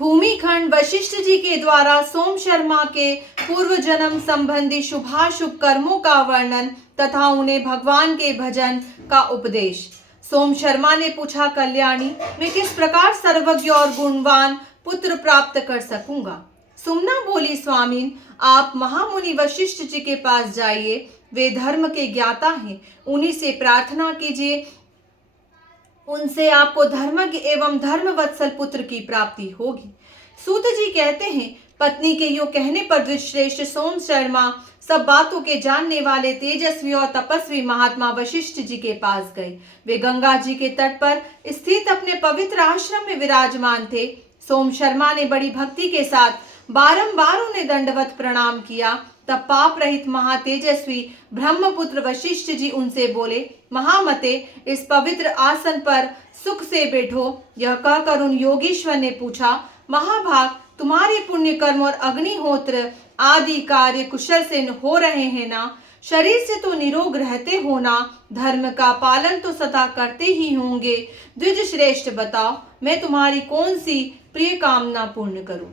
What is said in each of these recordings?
भूमिखंड वशिष्ठ जी के द्वारा सोम शर्मा के पूर्व जन्म संबंधी शुभाशुभ कर्मों का वर्णन तथा उन्हें भगवान के भजन का उपदेश। सोम शर्मा ने पूछा, कल्याणी, मैं किस प्रकार सर्वज्ञ और गुणवान पुत्र प्राप्त कर सकूंगा? सुमना बोली, स्वामीन, आप महामुनि वशिष्ठ जी के पास जाइए, वे धर्म के ज्ञाता हैं, उन्हीं से प्रार्थना कीजिए, उनसे आपको धर्मज्ञ एवं धर्मवत्सल पुत्र की प्राप्ति होगी। सूत जी कहते हैं, पत्नी के योग कहने पर द्विजश्रेष्ठ सोम शर्मा सब बातों के जानने वाले तेजस्वी और तपस्वी महात्मा वशिष्ठ जी के पास गए। वे गंगा जी के तट पर स्थित अपने पवित्र आश्रम में विराजमान थे। सोम शर्मा ने बड़ी भक्ति के साथ बारंबार उन्हें दंडवत प्रणाम किया। तब पाप रहित महातेजस्वी ब्रह्मपुत्र वशिष्ठ जी उनसे बोले, महामते, इस पवित्र आसन पर सुख से बैठो। यह कहकर उन योगीश्वर ने पूछा, महाभाग, तुम्हारे पुण्य कर्म और अग्निहोत्र आदि कार्य कुशल से हो रहे हैं ना? शरीर से तो निरोग रहते हो ना? धर्म का पालन तो सदा करते ही होंगे। द्विज श्रेष्ठ, बताओ, मैं तुम्हारी कौन सी प्रिय कामना पूर्ण करूं?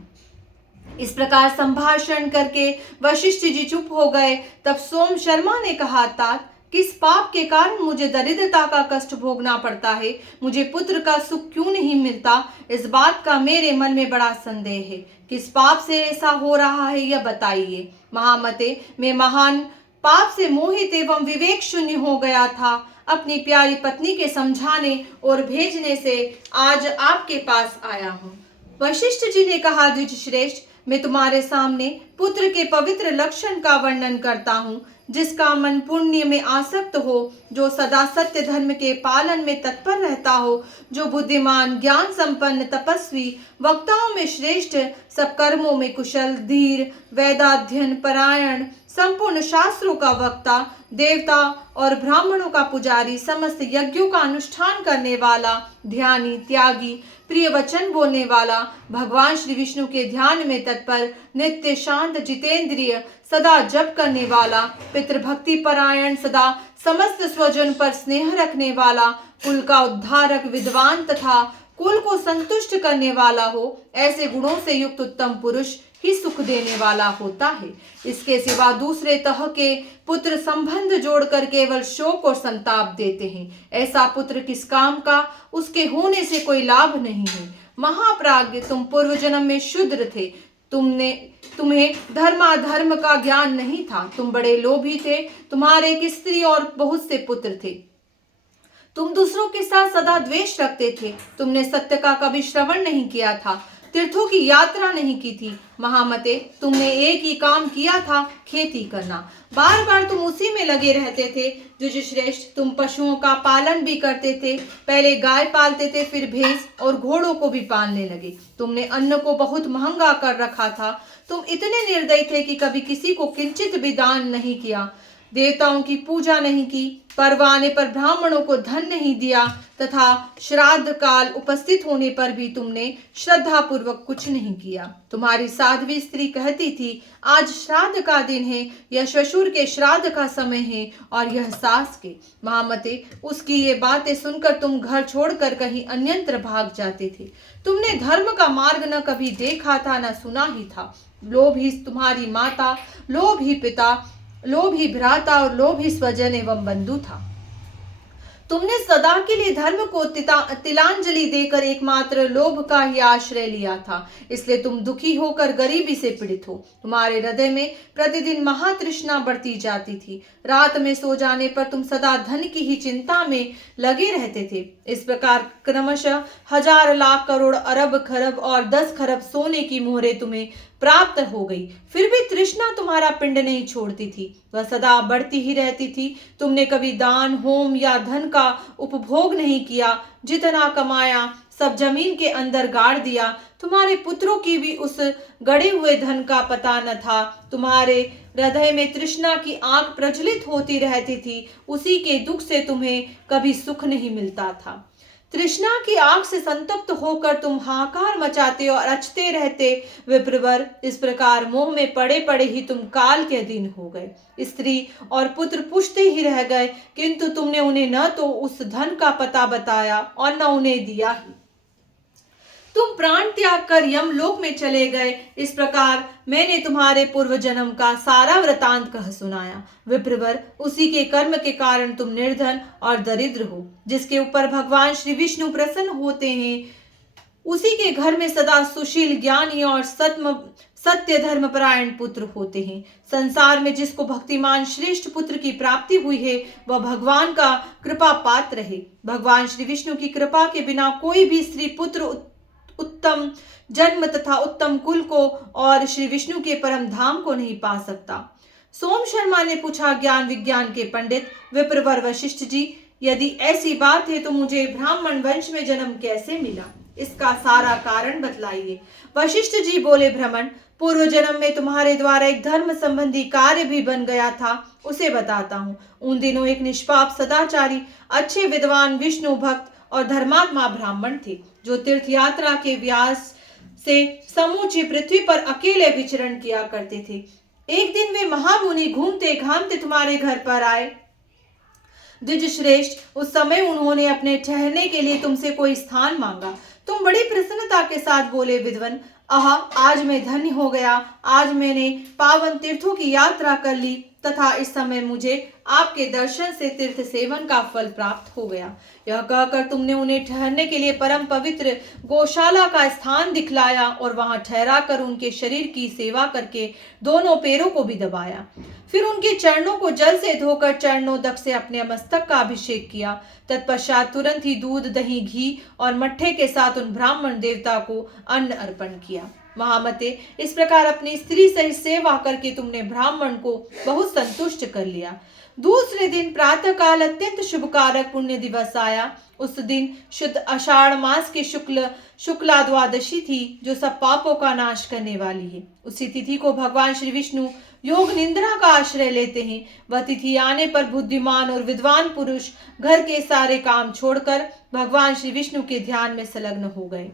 इस प्रकार संभाषण करके वशिष्ठ जी चुप हो गए। तब सोम शर्मा ने कहा, तात, किस पाप के कारण मुझे दरिद्रता का कष्ट भोगना पड़ता है? मुझे पुत्र का सुख क्यों नहीं मिलता? इस बात का मेरे मन में बड़ा संदेह है। किस पाप से ऐसा हो रहा है, यह बताइए। महामते, मैं महान पाप से मोहित एवं विवेक शून्य हो गया था। अपनी प्यारी पत्नी के समझाने और भेजने से आज आपके पास आया हूँ। वशिष्ठ जी ने कहा, द्विज श्रेष्ठ, मैं तुम्हारे सामने पुत्र के पवित्र लक्षण का वर्णन करता हूँ, जिसका मन पुण्य में आसक्त हो, जो सदा सत्य धर्म के पालन में तत्पर रहता हो, जो बुद्धिमान, ज्ञान संपन्न, तपस्वी, वक्ताओं में श्रेष्ठ, सब कर्मों में कुशल, धीर, वेदाध्ययन परायण, संपूर्ण शास्त्रों का वक्ता, देवता और ब्राह्मणों का पुजारी, समस्त यज्ञों का अनुष्ठान करने वाला, ध्यानी, त्यागी, प्रिय वचन बोलने वाला, भगवान श्री विष्णु के ध्यान में तत्पर, नित्य शांत, जितेंद्रिय, सदा जप करने वाला, पितृभक्ति परायण, सदा समस्त स्वजन पर स्नेह रखने वाला, कुल का उद्धारक, विद्वान तथा कुल को संतुष्ट करने वाला हो, ऐसे गुणों से युक्त उत्तम पुरुष ही सुख देने वाला होता है। इसके सिवा दूसरे तह के पुत्र संबंध जोड़कर केवल शोक और संताप देते हैं। ऐसा पुत्र किस काम का? उसके होने से कोई लाभ नहीं है। महाप्राज्ञ, तुम पूर्व जन्म में शूद्र थे। तुम्हें धर्माधर्म का ज्ञान नहीं था। तुम बड़े लोभी थे। तुम्हारे एक स्त्री और बहुत से पुत्र थे। तुम दूसरों के साथ सदा द्वेष रखते थे। तुमने सत्य का कभी श्रवण नहीं किया था, तीर्थों की यात्रा नहीं की थी। महामते, तुमने एक ही काम किया था, खेती करना। बार बार तुम उसी में लगे रहते थे। द्विजश्रेष्ठ, तुम पशुओं का पालन भी करते थे। पहले गाय पालते थे, फिर भैंस और घोड़ों को भी पालने लगे। तुमने अन्न को बहुत महंगा कर रखा था। तुम इतने निर्दयी थे कि कभी किसी को किंचित भी दान नहीं किया, देवताओं की पूजा नहीं की, पर्व आने पर ब्राह्मणों को धन नहीं दिया तथा श्राद्ध काल उपस्थित होने पर भी तुमने श्रद्धा पूर्वक कुछ नहीं किया। तुम्हारी साध्वी स्त्री कहती थी, आज श्राद्ध का दिन है, यह ससुर के श्राद्ध का समय है और यह सास के। महामते, उसकी ये बातें सुनकर तुम घर छोड़कर कहीं अन्यत्र भाग जाते थे। तुमने धर्म का मार्ग न कभी देखा था, न सुना ही था। लोभ ही तुम्हारी माता, लोभ ही पिता, लोभ ही भ्राता और लोभ ही स्वजन एवं बंधु था। तुमने सदा के लिए धर्म को तिलांजलि देकर एकमात्र लोभ का ही आश्रय लिया था। इसलिए तुम दुखी होकर गरीबी से पीड़ित हो। तुम्हारे हृदय में प्रतिदिन महातृष्णा बढ़ती जाती थी। रात में सो जाने पर तुम सदा धन की ही चिंता में लगे रहते थे। इस प्रकार क्रमशः हजार, लाख, करोड़, अरब, खरब और 10 खरब सोने की मोहरें तुम्हें प्राप्त हो गई। फिर भी तृष्णा तुम्हारा पिंड नहीं छोड़ती थी, वह सदा बढ़ती ही रहती थी। तुमने कभी दान, होम या धन का उपभोग नहीं किया। जितना कमाया सब जमीन के अंदर गाड़ दिया। तुम्हारे पुत्रों की भी उस गड़े हुए धन का पता न था। तुम्हारे हृदय में तृष्णा की आग प्रज्वलित होती रहती थी। उसी के दुख से तुम्हें कभी सुख नहीं मिलता था। तृष्णा की आग से संतप्त होकर तुम हाहाकार मचाते और अचते रहते। विप्रवर, इस प्रकार मोह में पड़े पड़े ही तुम काल के अधीन हो गए। स्त्री और पुत्र पूछते ही रह गए, किंतु तुमने उन्हें न तो उस धन का पता बताया और न उन्हें दिया ही। तुम प्राण त्याग कर यमलोक में चले गए। इस प्रकार मैंने तुम्हारे पूर्व जन्म का सारा वृतांत कह सुनाया। विप्रवर, उसी के कर्म के कारण तुम निर्धन और दरिद्र हो। जिसके ऊपर भगवान श्री विष्णु प्रसन्न होते हैं, उसी के घर में सदा सुशील, ज्ञानी और सत्य धर्मपरायण पुत्र होते हैं। संसार में जिसको भक्तिमान श्रेष्ठ पुत्र की प्राप्ति हुई है, वह भगवान का कृपा पात्र है। भगवान श्री विष्णु की कृपा के बिना कोई भी स्त्री पुत्र उत्तम जन्म तथा उत्तम कुल को और श्री विष्णु के परम धाम को नहीं पा सकता। सोम शर्मा ने पूछा, ज्ञान विज्ञान के पंडित विप्रवर वशिष्ठ जी, यदि ऐसी बात है तो मुझे ब्राह्मण वंश में जन्म कैसे मिला? इसका सारा कारण बतलाइए। वशिष्ठ जी बोले, भ्रमण, पूर्व जन्म में तुम्हारे द्वारा एक धर्म संबंधी कार्य भी बन गया था, उसे बताता हूँ। उन दिनों एक निष्पाप, सदाचारी, अच्छे विद्वान, विष्णु भक्त और धर्मात्मा ब्राह्मण थे, जो तीर्थ यात्रा के व्यास से समूची पृथ्वी पर अकेले विचरण किया करते थे। एक दिन वे महामुनि घूमते घामते तुम्हारे घर पर आए। द्विज श्रेष्ठ, उस समय उन्होंने अपने ठहरने के लिए तुमसे कोई स्थान मांगा। तुम बड़ी प्रसन्नता के साथ बोले, विद्वन, आज मैं धन्य हो गया। आज मैंने पावन तीर्थों की यात्रा कर ली तथा इस समय मुझे आपके दर्शन से तीर्थ सेवन का फल प्राप्त हो गया। यह कहकर तुमने उन्हें ठहरने के लिए परम पवित्र गौशाला का स्थान दिखलाया और वहां ठहरा कर उनके शरीर की सेवा करके दोनों पैरों को भी दबाया। फिर उनके चरणों को जल से धोकर चरणोदक से अपने मस्तक का अभिषेक किया। तत्पश्चात तुरंत ही दूध, दही, घी और मट्ठे के साथ उन ब्राह्मण देवता को अन्न अर्पण किया। महामते, इस प्रकार अपनी स्त्री सहित सेवा करके तुमने ब्राह्मण को बहुत संतुष्ट कर लिया। दूसरे दिन प्रातः काल अत्यंत शुभकारक पुण्य दिवस आया। उस दिन शुद्ध आषाढ़ मास की शुक्ला द्वादशी थी, जो सब पापों का नाश करने वाली है। उसी तिथि को भगवान श्री विष्णु योग निद्रा का आश्रय लेते हैं। वह तिथि आने पर बुद्धिमान और विद्वान पुरुष घर के सारे काम छोड़कर भगवान श्री विष्णु के ध्यान में संलग्न हो गए।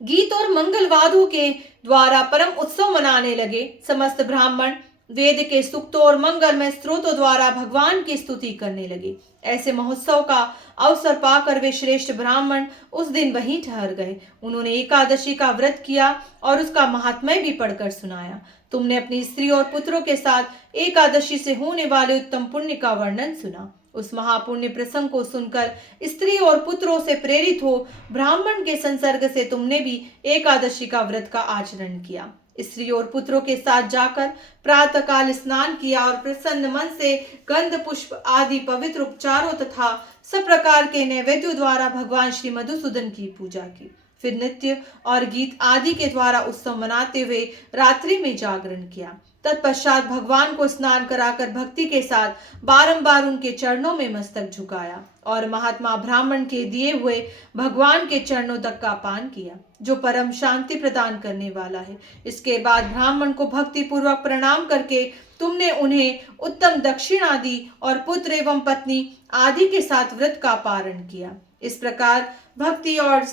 गीत और मंगलवादों के द्वारा परम उत्सव मनाने लगे। समस्त ब्राह्मण वेद के सूक्तों और मंगलमय स्त्रोतों द्वारा भगवान की स्तुति करने लगे। ऐसे महोत्सव का अवसर पाकर वे श्रेष्ठ ब्राह्मण उस दिन वहीं ठहर गए। उन्होंने एकादशी का व्रत किया और उसका महात्म्य भी पढ़कर सुनाया। तुमने अपनी स्त्री और पुत्रों के साथ एकादशी से होने वाले उत्तम पुण्य का वर्णन सुना। उस महापुण्य प्रसंग को सुनकर स्त्री और पुत्रों से प्रेरित हो ब्राह्मण के संसर्ग से तुमने भी एकादशी का व्रत का आचरण किया। स्त्री और पुत्रों के साथ जाकर प्रातः काल स्नान किया और प्रसन्न मन से गंध, पुष्प आदि पवित्र उपचारों तथा सब प्रकार के नैवेद्यों द्वारा भगवान श्री मधुसूदन की पूजा की। फिर नृत्य और गीत आदि के द्वारा उत्सव मनाते हुए रात्रि में जागरण किया। तत्पश्चात भगवान को स्नान कराकर भक्ति के साथ बारंबार उनके चरणों में मस्तक झुकाया और महात्मा ब्राह्मण के दिए हुए भगवान के चरणों तक का पान किया, जो परम शांति प्रदान करने वाला है। इसके बाद ब्राह्मण को भक्ति पूर्वक प्रणाम करके तुमने उन्हें उत्तम दक्षिण आदि और पुत्र एवं पत्नी आदि के साथ व्रत का पारण किया। इस प्रकार भक्ति और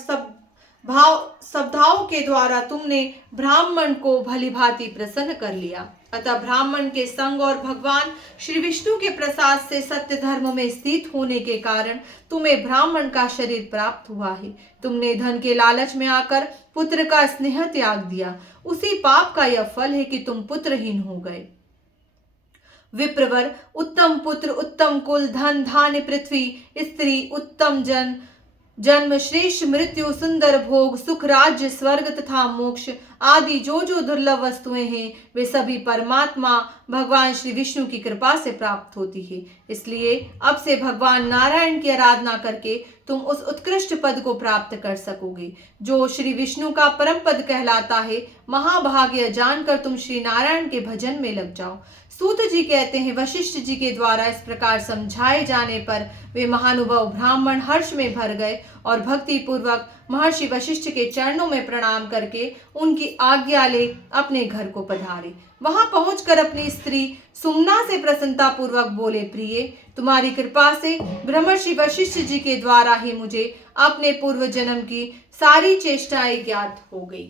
श्रद्धाओं के द्वारा तुमने ब्राह्मण को भलीभांति प्रसन्न कर लिया। अतः ब्राह्मण के संग और भगवान श्री विष्णु के प्रसाद से सत्य धर्म में स्थित होने के कारण तुम्हें ब्राह्मण का शरीर प्राप्त हुआ है। तुमने धन के लालच में आकर पुत्र का स्नेह त्याग दिया। उसी पाप का यह फल है कि तुम पुत्रहीन हो गए। विप्रवर, उत्तम पुत्र, उत्तम कुल, धन धान्य, पृथ्वी, स्त्री, उत्तम जन्म, श्रेष्ठ मृत्यु, सुंदर भोग, सुख, राज्य, स्वर्ग तथा मोक्ष आदि जो जो दुर्लभ वस्तुएं हैं, वे सभी परमात्मा भगवान श्री विष्णु की कृपा से प्राप्त होती है। इसलिए अब से भगवान नारायण की आराधना करके तुम उस उत्कृष्ट पद को प्राप्त कर सकोगे, जो श्री विष्णु का परम पद कहलाता है। महाभाग्य जानकर तुम श्री नारायण के भजन में लग जाओ। सूत जी कहते हैं, वशिष्ठ जी के द्वारा इस प्रकार समझाए जाने पर वे महानुभाव ब्राह्मण हर्ष में भर गए और भक्ति पूर्वक महर्षि वशिष्ठ के चरणों में प्रणाम करके उनकी आज्ञा ले अपने घर को पधारे। वहां पहुंचकर अपनी स्त्री सुमना से प्रसन्नता पूर्वक बोले, प्रिय, तुम्हारी कृपा से ब्रह्मर्षि वशिष्ठ जी के द्वारा ही मुझे अपने पूर्व जन्म की सारी चेष्टाएं ज्ञात हो गई।